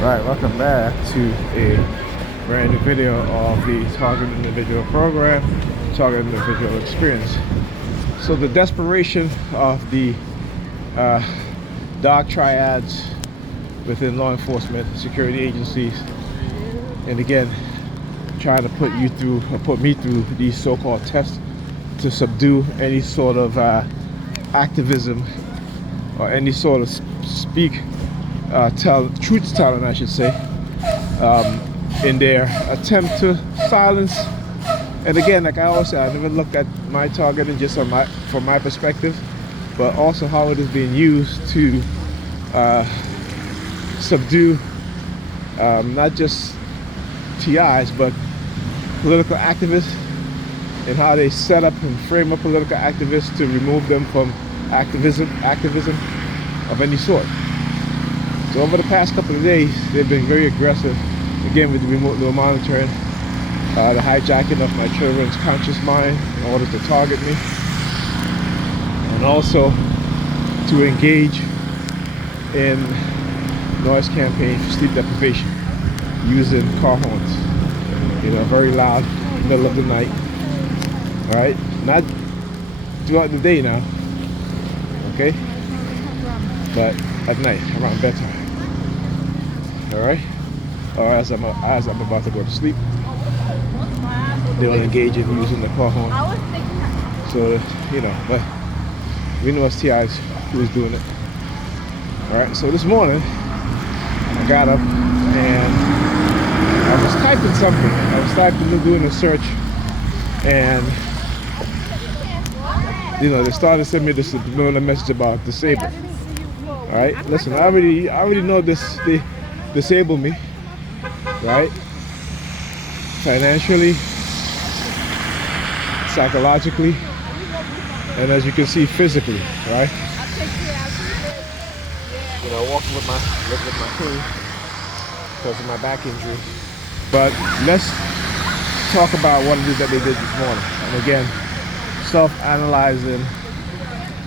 Right, welcome back to a brand new video of the Target Individual program, Target Individual experience. So the desperation of the dark triads within law enforcement, security agencies, and again, trying to put you through, or put me through these so-called tests to subdue any sort of activism or any sort of truth telling, I should say, in their attempt to silence. And again, like I always say, I never look at my targeting just from my perspective, but also how it is being used to subdue not just TIs, but political activists, and how they set up and frame up political activists to remove them from activism of any sort. So over the past couple of days, they've been very aggressive, again with the remote monitoring, the hijacking of my children's conscious mind in order to target me, and also to engage in noise campaign for sleep deprivation using car horns, very loud, middle of the night. All right, not throughout the day now, okay, but at night around bedtime. All right, or as I'm about to go to sleep, they will engage in using the car horn. So but we know as TIs who's doing it. All right, so this morning I got up and I was typing something. I was doing a search, and they started sending me this message about disabled. All right, listen, I already know this. They disable me, right? Financially, psychologically, and as you can see, physically, right? Walking with my cane because of my back injury. But let's talk about what it is that they did this morning. And again, self-analyzing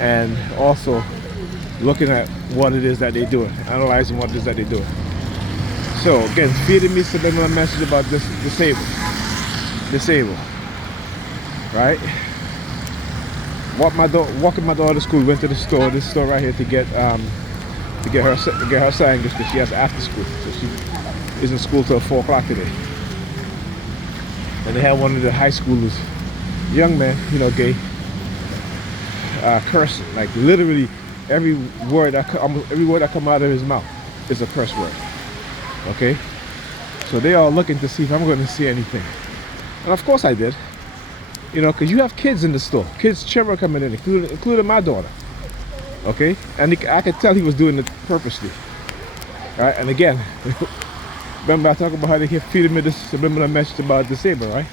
and also looking at what it is that they're doing, analyzing what it is that they're doing. So again, feeding me subliminal message about this disabled, right? Walking my daughter to school. Went to the store, this store right here, to get her sandwich because she has after school, so she is in school till 4 o'clock today. And they had one of the high schoolers, young man, gay, cursing, like literally every word that come out of his mouth is a curse word. Okay, so they are looking to see if I'm going to see anything, and of course I did. Because you have kids in the store, children coming in, including my daughter. Okay, and I could tell he was doing it purposely. All right, and again, remember I talked about how they kept feeding me this subliminal message about disabled, right?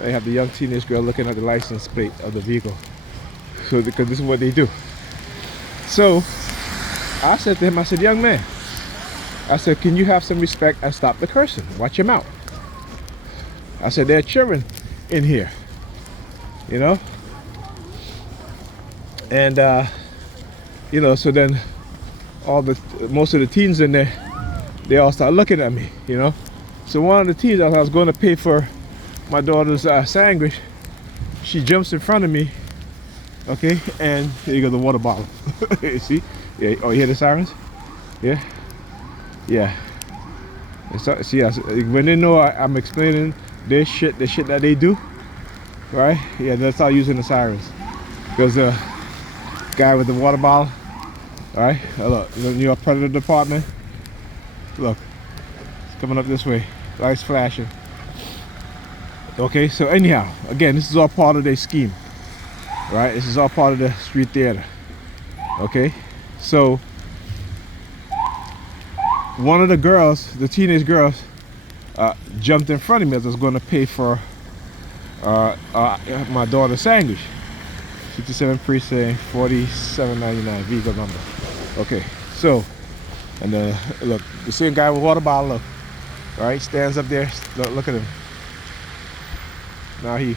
They have the young teenage girl looking at the license plate of the vehicle, so because this is what they do. So I said to him, I said, young man, I said, can you have some respect and stop the cursing? Watch your mouth. I said, there are children in here, and so then most of the teens in there, they all start looking at me, So one of the teens, as I was going to pay for my daughter's sandwich, she jumps in front of me, okay, and here you go, the water bottle. You see? Yeah. Oh, you hear the sirens? Yeah. Yeah. So, see, when they know I'm explaining the shit that they do, right? Yeah, they'll start using the sirens. There's a guy with the water bottle. All right, look, the New York Predator Department. Look, it's coming up this way. Lights flashing. Okay, so anyhow, again, this is all part of their scheme, right? This is all part of the street theater. Okay, so one of the girls, the teenage girls, jumped in front of me as I was going to pay for my daughter's sandwich. 57 precinct, 4799 vehicle number. Okay, so, and look, the same guy with water bottle, look, right, stands up there, look at him. Now he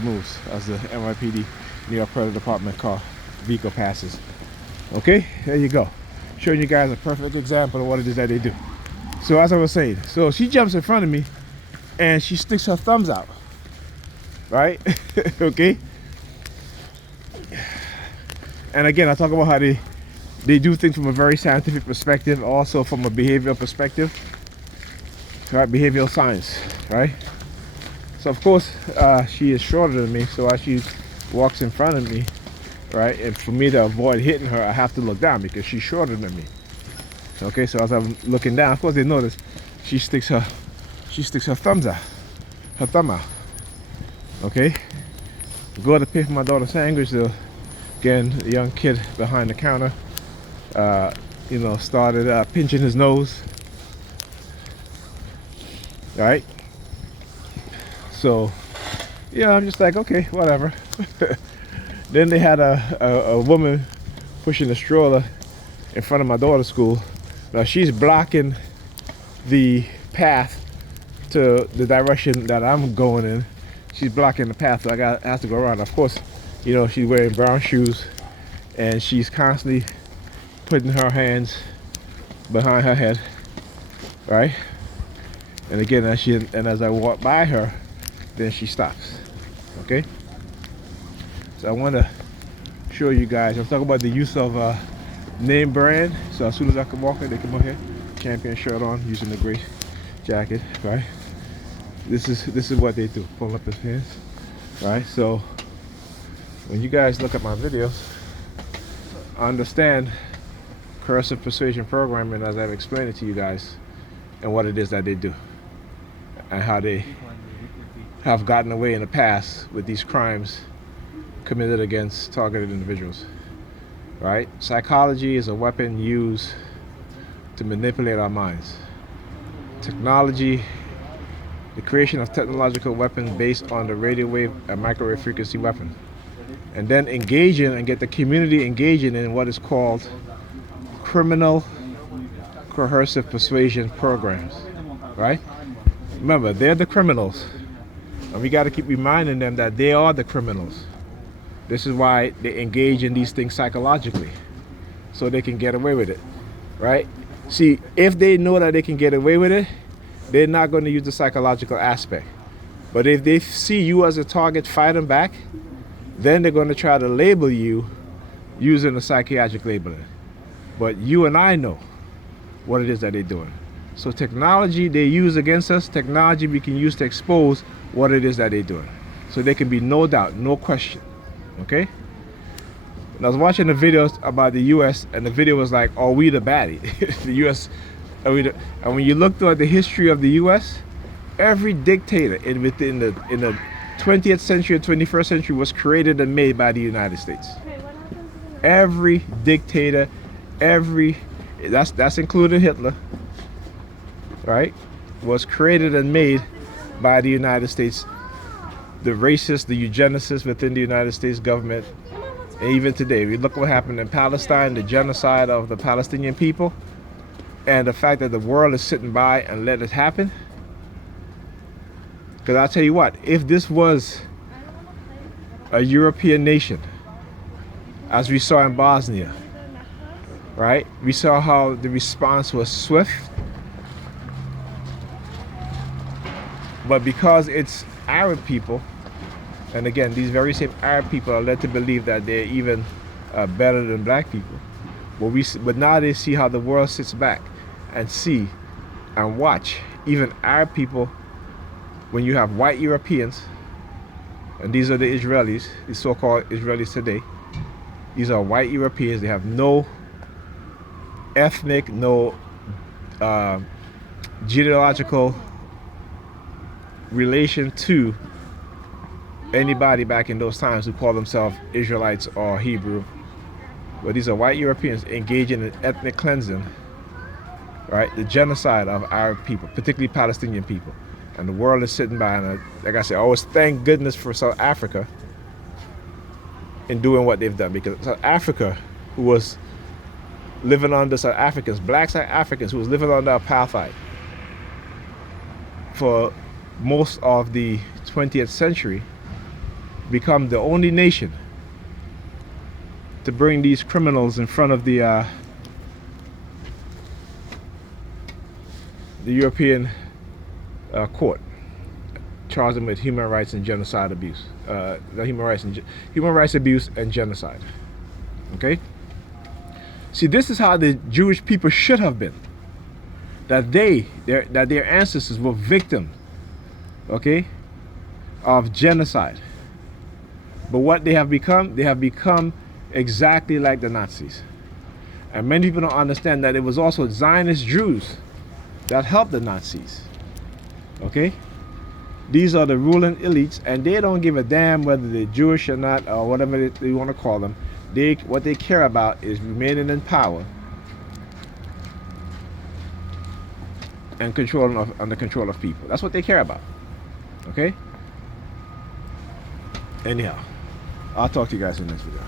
moves as the NYPD New York Predator Department car vehicle passes. Okay, there you go. Showing you guys a perfect example of what it is that they do. So as I was saying, so she jumps in front of me and she sticks her thumbs out, right? Okay. And again, I talk about how they do things from a very scientific perspective, also from a behavioral perspective, right? Behavioral science, right? So of course, she is shorter than me, so as she walks in front of me, right, and for me to avoid hitting her, I have to look down because she's shorter than me. Okay, so as I'm looking down, of course they notice she sticks her thumb out. Okay, go to pay for my daughter's sandwich. Again, a young kid behind the counter, you know, started pinching his nose. Right. So, yeah, I'm just like, okay, whatever. Then they had a woman pushing a stroller in front of my daughter's school. Now she's blocking the path to the direction that I'm going in. She's blocking the path, so I have to go around. Of course, you know, she's wearing brown shoes and she's constantly putting her hands behind her head, right? And again, as I walk by her, then she stops. Okay? So I want to show you guys. I'm talking about the use of name brand. So as soon as I can walk in, they come over here, champion shirt on, using the gray jacket, right? This is what they do. Pull up his pants, right? So when you guys look at my videos, understand coercive persuasion programming as I've explained it to you guys, and what it is that they do, and how they have gotten away in the past with these crimes committed against targeted individuals. Right? Psychology is a weapon used to manipulate our minds. Technology, the creation of technological weapons based on the radio wave and microwave frequency weapon, and then engaging and get the community engaging in what is called criminal coercive persuasion programs. Right? Remember, they're the criminals, and we got to keep reminding them that they are the criminals. This is why they engage in these things psychologically, so they can get away with it, right? See, if they know that they can get away with it, they're not going to use the psychological aspect. But if they see you as a target fighting back, then they're going to try to label you using the psychiatric labeling. But you and I know what it is that they're doing. So technology they use against us, technology we can use to expose what it is that they're doing. So there can be no doubt, no question. Okay? And I was watching the videos about the U.S. and the video was like, "Are we the baddie?" The U.S. And when you look at the history of the U.S., every dictator in the 20th century and 21st century was created and made by the United States. Every dictator, that's including Hitler, right, was created and made by the United States. The racists, the eugenicists within the United States government, and even today, we look what happened in Palestine, the genocide of the Palestinian people, and the fact that the world is sitting by and let it happen. Because I'll tell you what, if this was a European nation, as we saw in Bosnia, right, we saw how the response was swift, but because it's Arab people, and again, these very same Arab people are led to believe that they're even better than black people. But now they see how the world sits back and see and watch even Arab people. When you have white Europeans, and these are the Israelis, the so-called Israelis today. These are white Europeans. They have no ethnic, no genealogical relation to anybody back in those times who call themselves Israelites or Hebrew. But these are white Europeans engaging in ethnic cleansing, right? The genocide of Arab people, particularly Palestinian people. And the world is sitting by, and like I said, I always thank goodness for South Africa in doing what they've done, because South Africa, who was living under South Africans, black South Africans who was living under apartheid for most of the 20th century, become the only nation to bring these criminals in front of the the European court charged them with human rights and genocide abuse, human rights abuse and genocide. Okay. See, this is how the Jewish people should have been. That their ancestors were victims, okay, of genocide. But what they have become exactly like the Nazis. And many people don't understand that it was also Zionist Jews that helped the Nazis. Okay? These are the ruling elites, and they don't give a damn whether they're Jewish or not, or whatever they want to call them. What they care about is remaining in power and under control of people. That's what they care about. Okay? Anyhow, I'll talk to you guys in the next video.